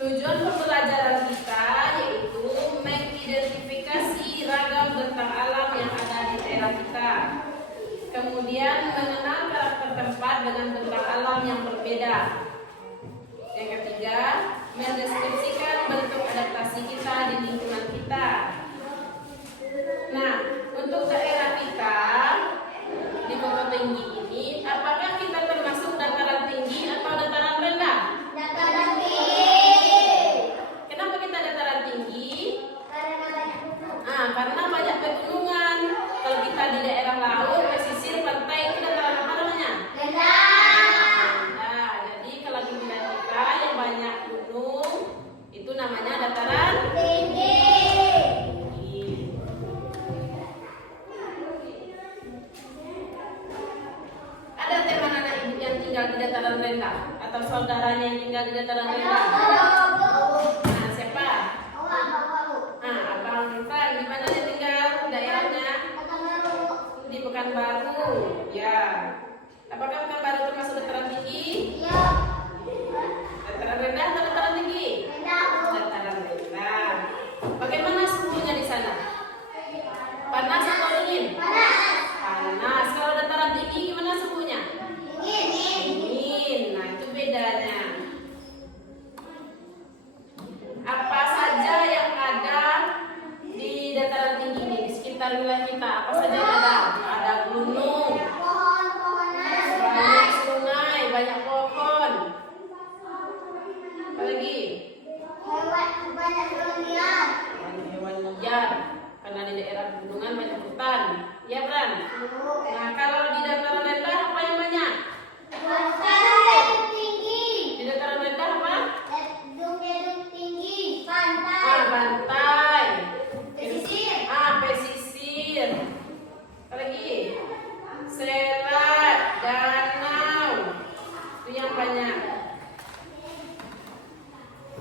Tujuan pembelajaran kita yaitu mengidentifikasi ragam bentang alam yang ada di daerah kita. Kemudian mengenal karakter tempat dengan bentang alam yang berbeda. Yang ketiga, mendeskripsikan bentuk adaptasi kita di lingkungan kita. Nah, untuk daerah kita di Kota Tinggi ini, apakah kita termasuk dataran tinggi atau dataran rendah? Dataran tinggi. Kenapa kita dataran tinggi? Karena banyak gunung. Karena banyak pegunungan. Kalau kita di daerah laut, pesisir, pantai, itu dataran apa namanya? Rendah. Nah, jadi kalau di wilayah kita yang banyak gunung, itu namanya dataran Tinggi. Ada teman anak ibu yang tinggal di dataran rendah atau saudaranya yang tinggal di dataran rendah? Nah, siapa? Abang Fran, di mana dia tinggal? Daerahnya? Di Pekanbaru. Ya. Apakah Pekanbaru termasuk dataran tinggi? Dataran rendah atau dataran tinggi? Dataran rendah. Bagaimana suhunya di sana? Panas atau dingin? Panas. Kalau dataran tinggi gimana suhunya? Dingin. Nah, itu bedanya. Apa saja yang ada di dataran tinggi ini, di sekitar wilayah kita? Apa saja yang ada? Ada gunung, banyak sungai, banyak pohon. Apa lagi? Hewan liar. Karena di daerah pegunungan banyak hutan. Ya, Bran? Nah, kalau di dataran rendah apa yang banyak? Di dataran rendah apa? Pantai. Pesisir. Apa lagi? Selat, danau. Itu yang banyak.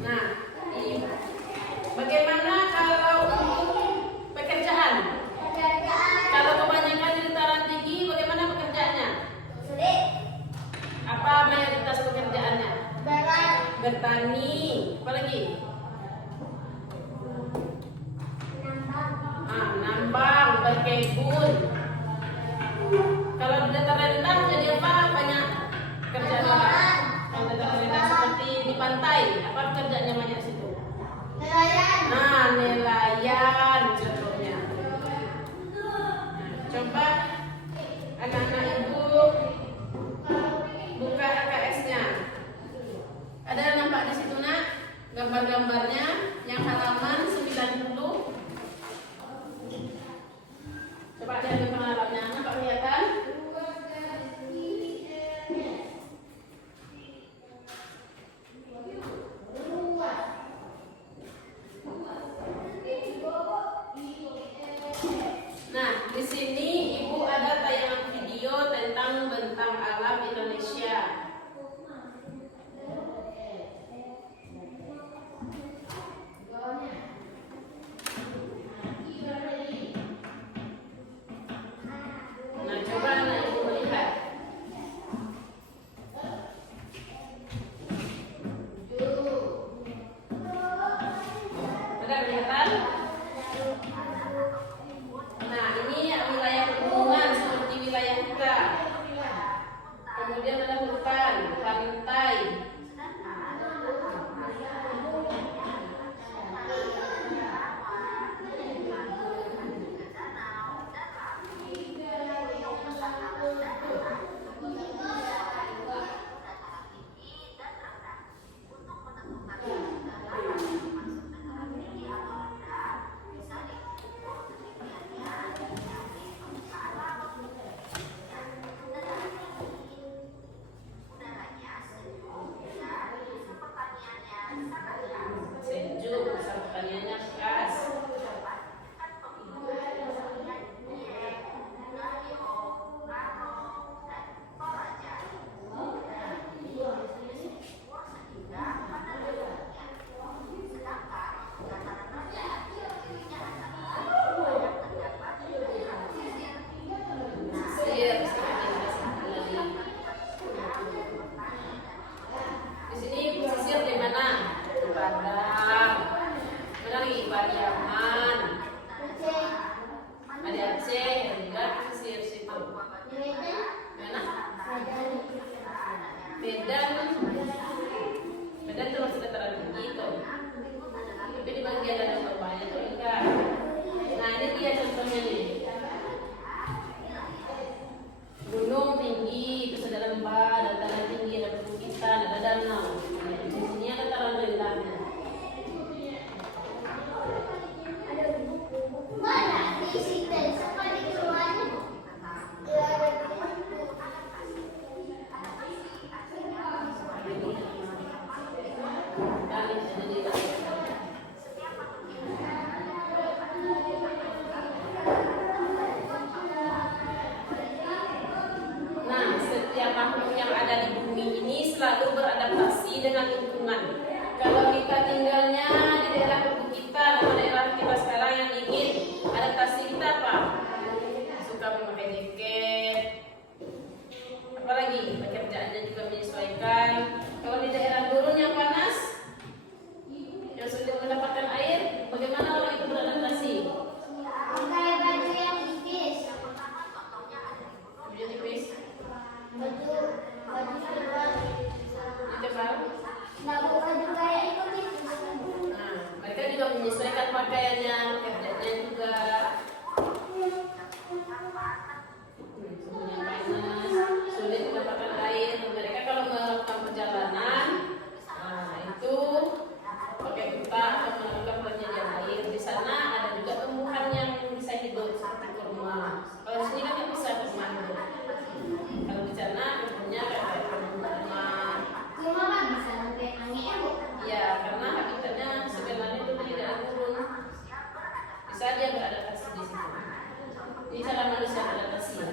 Nah, bagaimana kalau untuk pekerjaan? Kalau kebanyakan di dataran tinggi, bagaimana pekerjaannya? Apa mayoritas pekerjaannya? Bertani. Apa lagi? Nambang, berkebun. selalu beradaptasi dengan lingkungan. Kalau kita tinggalnya di daerah perbukitan atau daerah kita sekarang yang ingin adaptasi kita apa? Suka memakai jaket, apalagi pekerjaannya juga menyesuaikan. Kalau di daerah gurun yang panas, yang sulit mendapatkan air, bagaimana orang itu beradaptasi? Pakai baju yang tipis. Baju tipis, Baju tebal. tebal. Nggak baju kayak itu tipis. Nah, mereka juga menyesuaikan pakaiannya, kerjanya juga. Suhunya panas, sulit mendapatkan air. Mereka kalau melakukan perjalanan, nah itu pakai pita atau melakukan penyediaan air. Di sana ada juga tumbuhan yang bisa hidup seperti kurma. Kalau di sini kan nggak bisa kurma hidup. Kalau di sana kebunnya kayak kurma. Cuma nggak bisa sampai angin ya, Bu. Ya, karena habitatnya sebenarnya itu di daerah gurun. Bisa dia beradaptasi di situ. Jadi cara manusia beradaptasi.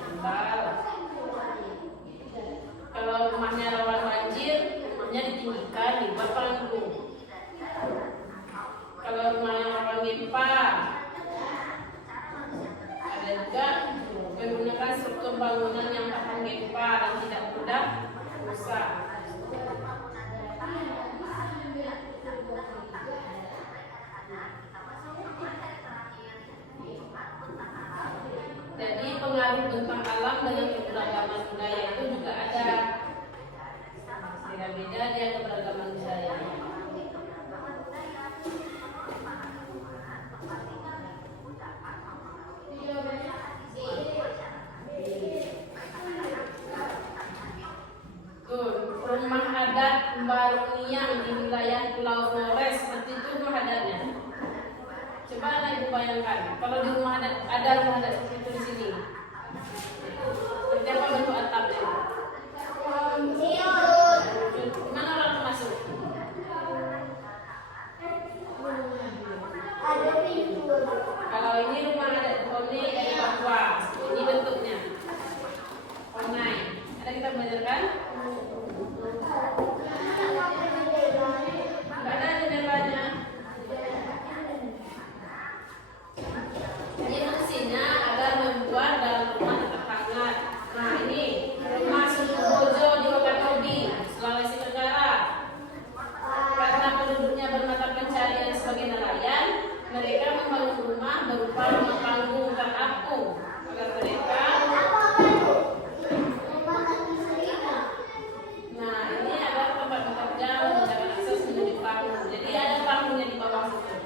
Tebal. Kalau rumahnya rawan banjir, rumahnya ditinggikan, dibuat panggung. Kalau rumahnya rawan gempa, ada juga menggunakan struktur bangunan yang tahan gempa dan tidak mudah rusak. Jadi pengaruh bentang alam dengan keberagaman budaya itu juga ada. Beda-beda dia keberagaman budaya. Tuh, rumah adat Baroniang di wilayah Pulau Flores seperti itu rumah adatnya. Coba Anda ibu bayangkan, kalau di rumah adat ada rumah adat seperti itu di sini. Seperti apa bentuk atapnya? Gimana orang itu masuk? Ada pintu. Kalau ini rumah adat Oni dari Papua, ini bentuknya. Onai. Ada kita belajarkan? Nggak ada jendelanya. Jadi fungsinya agar membuat dalam rumah tetap hangat. Nah ini rumah suku Bojo di Wakatobi, Sulawesi Tenggara. Karena penduduknya bermata pencarian sebagai nelayan, mereka membangun rumah berupa rumah panggung dan apung agar mereka. Nah ini adalah tempat bekerja memudahkan akses menuju panggung. Jadi ada panggungnya di bawah situ.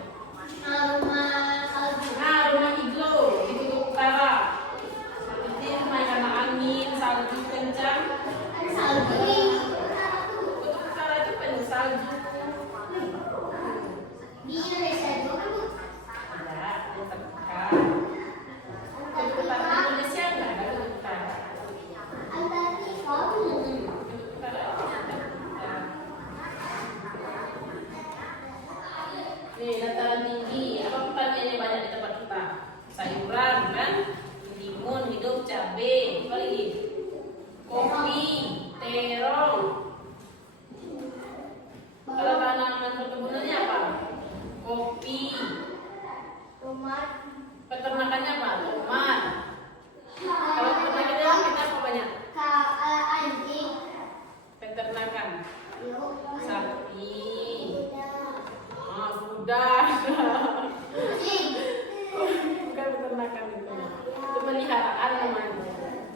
Nah rumah iglo di kutub utara. Seperti rumah yang karena angin, salju kencang. Kutub utara itu penuh salju. Ada, terbuka. Kutub utara Indonesia nggak ada kutub utara. Nih, dataran tinggi. Apa pertaniannya banyak di tempat kita? Sayuran kan? Timun, hidup, cabai, apa lagi? Kopi, terong. Kalau tanaman perkebunannya apa? Kopi. Peternakannya apa? Tomat. Kalau peternakannya kita apa banyak? Peternakan sapi, kuda. Bukan peternakan itu pemeliharaan namanya.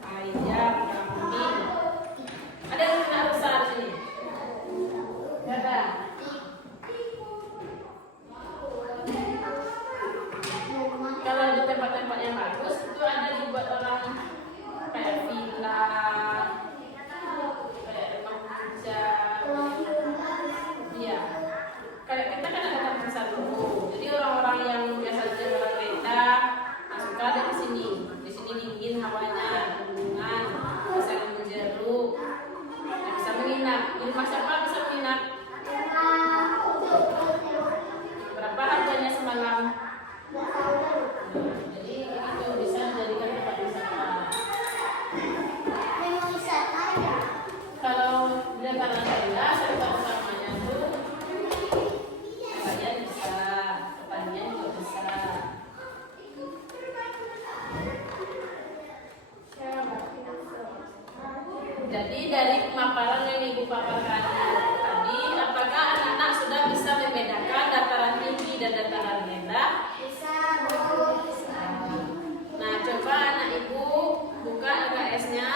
Ayam, kambing. Ada yang kena rusak di sini? Tidak ada. Kalau di tempat-tempat yang bagus itu ada dibuat orang kayak villa, kayak rumah kerja. Iya. Kayak kita kan ada kampung satu. Jadi orang-orang yang biasanya jalan kereta suka ada di sini. Di sini dingin hawanya, lingkungan, bisa minum jeruk, bisa menginap. Di rumah siapa bisa menginap? Berapa harganya semalam? Jadi itu bisa dijadikan Ibu paparkan tadi, apakah anak-anak sudah bisa membedakan dataran tinggi dan dataran rendah? Bisa, Bu. Nah, coba anak Ibu buka LKS-nya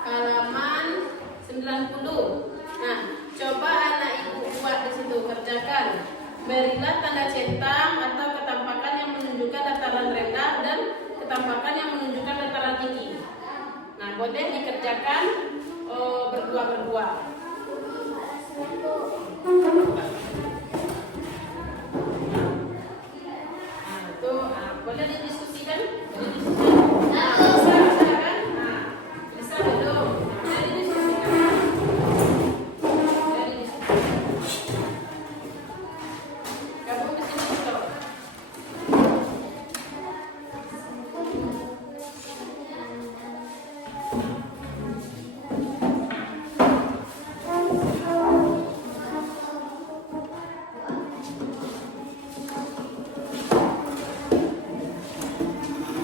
halaman 90. Nah, coba anak Ibu buat di situ, kerjakan. Berilah tanda centang atau ketampakan yang menunjukkan dataran rendah dan ketampakan yang menunjukkan dataran tinggi. Nah, boleh dikerjakan berdua-berdua. Nah, itu boleh didiskusikan? Boleh didiskusikan. Nah, bisa kan? Nah, bisa belum? Boleh didiskusikan. Boleh didiskusikan. Kamu ke sini dulu.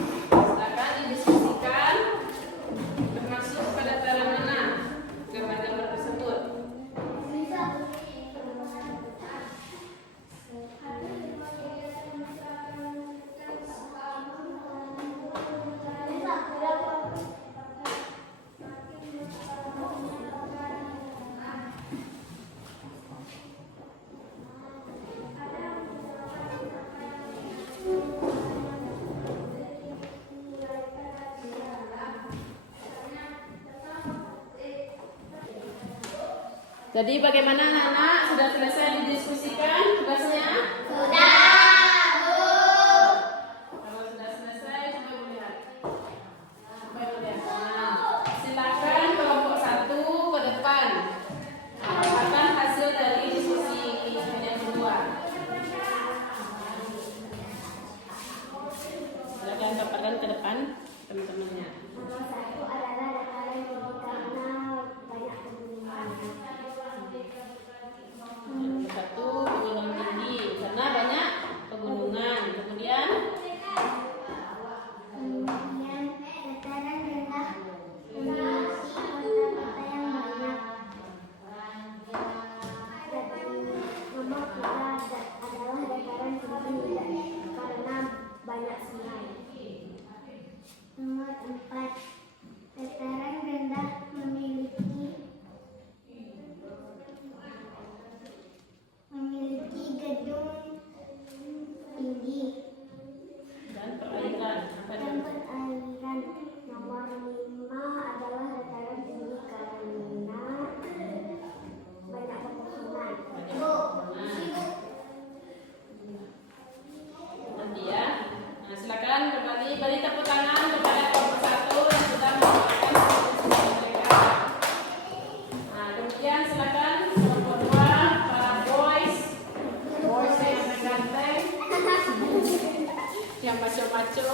Silakan didiskusikan termasuk pada dataran mana gambar-gambar tersebut. Bisa. Jadi bagaimana anak-anak? Sudah selesai didiskusikan tugasnya? Sudah, Bu. Kalau sudah selesai, coba ibu lihat. Coba ibu lihat. Nah, silakan kelompok 1 ke depan. Apakah hasil dari diskusi yang kedua? Silakan paparkan ke depan teman-temannya. Nomor 1 adalah dataran tinggi karena banyak pegunungan. Nomor 1 pegunungan tinggi karena banyak pegunungan. Kemudian Kemudian dataran rendah memiliki kota-kota yang banyak. Nomor 3 adalah dataran tinggi karena banyak sungai. Nomor 4 dataran rendah memiliki gedung tinggi dan perairan. Apa dan itu? perairan. Nomor 5 adalah dataran tinggi karena banyak pepohonan. Bu, Nanti ya. Nah, silakan kembali beri tepuk tangan kepada kelompok 1 yang sudah melakukan diskusi mereka. Nah, kemudian silakan kelompok 2 para boys yang ganteng, yang maco-maco.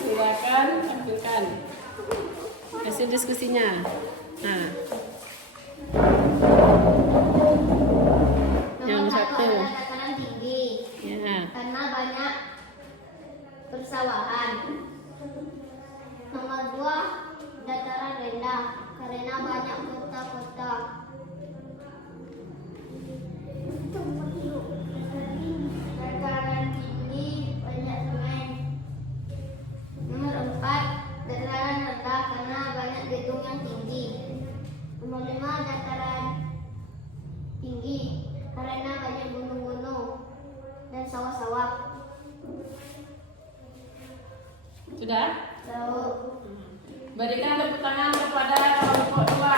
Silakan tampilkan hasil diskusinya. Nah, yang nomor 1 satu. adalah dataran tinggi Ya. karena banyak persawahan. Nomor 2 dataran rendah karena banyak kota-kota. Dataran tinggi banyak sungai. Nomor 4 dataran rendah karena banyak gedung yang tinggi. Nomor 5 dataran tinggi karena banyak gunung-gunung dan sawah-sawah. Sudah? Tahu. Berikan tepuk tangan kepada kelompok 2.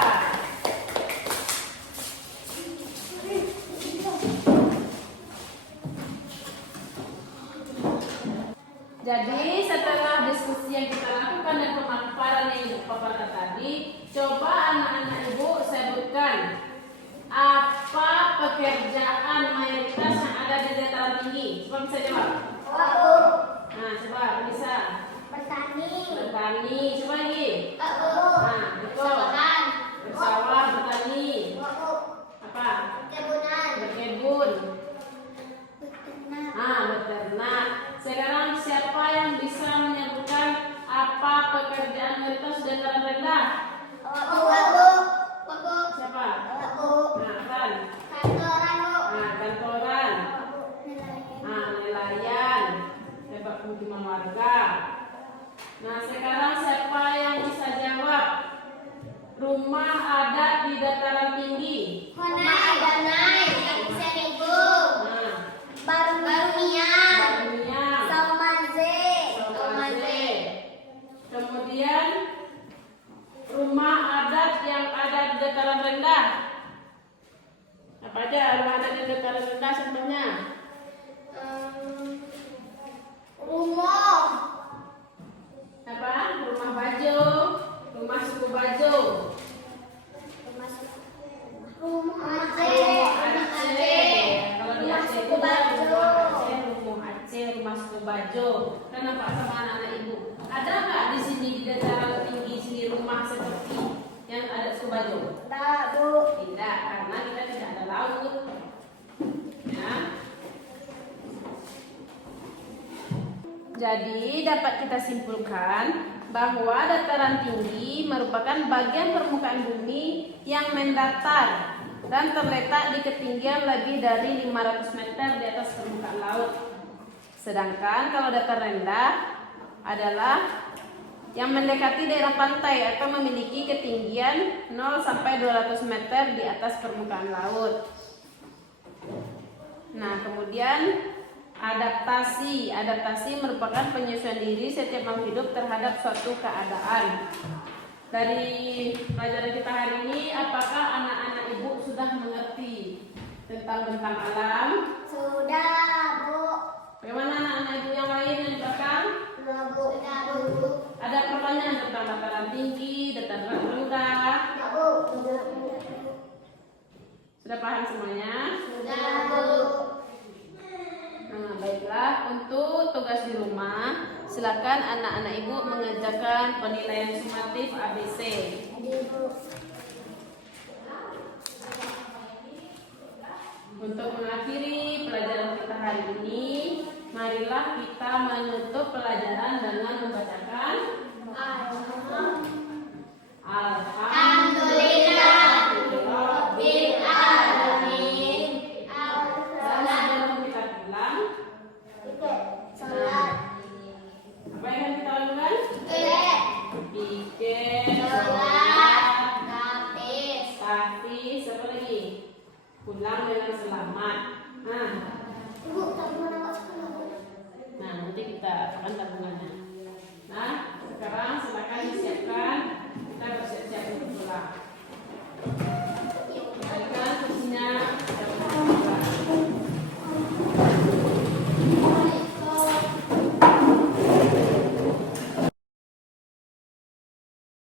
Jadi setelah diskusi yang kita lakukan dan pemaparan yang Ibu paparkan tadi, coba anak-anak Ibu sebutkan apa pekerjaan mayoritas yang ada di dataran tinggi. Coba bisa jawab. Aku Nah, coba bisa. bertani. Bertani. Coba lagi. Aku Nah, betul. bersawahan. Bersawah, bertani. Aku Apa? kebunan. Berkebun. Beternak. Beternak. Sekarang siapa yang bisa menyebutkan apa pekerjaan mayoritas dataran rendah? tentara rendah contohnya? Rumah. Apa? Rumah Bajo, rumah suku Bajo. Rumah Aceh. Aceh. Kalau di Rumah Aceh suku itu ada Bajo. rumah Aceh, rumah Aceh, rumah suku Bajo. Kenapa sama anak-anak ibu? Ada nggak di sini di dataran tinggi sini rumah seperti yang ada suku Bajo? Tak, Bu. Tidak, karena kita tidak ada laut. Ya. Jadi dapat kita simpulkan bahwa dataran tinggi merupakan bagian permukaan bumi yang mendatar dan terletak di ketinggian lebih dari 500 meter di atas permukaan laut. Sedangkan kalau datar rendah adalah yang mendekati daerah pantai atau memiliki ketinggian 0 sampai 200 meter di atas permukaan laut. Nah, kemudian adaptasi merupakan penyesuaian diri setiap makhluk hidup terhadap suatu keadaan. Dari pelajaran kita hari ini, apakah anak-anak ibu sudah mengerti tentang bentang alam? Sudah, Bu. Bagaimana anak-anak ibu yang lain yang di belakang? Sudah, Bu. Sudah, Bu. Ada pertanyaan tentang dataran tinggi, dataran rendah? Sudah, Bu. Sudah, Bu. Sudah paham semuanya? Sudah, Bu. Nah, baiklah, untuk tugas di rumah, silakan anak-anak ibu mengerjakan penilaian sumatif ABC. Untuk mengakhiri pelajaran kita hari ini, marilah kita menutup pelajaran dengan membacakan Alhamdulillah.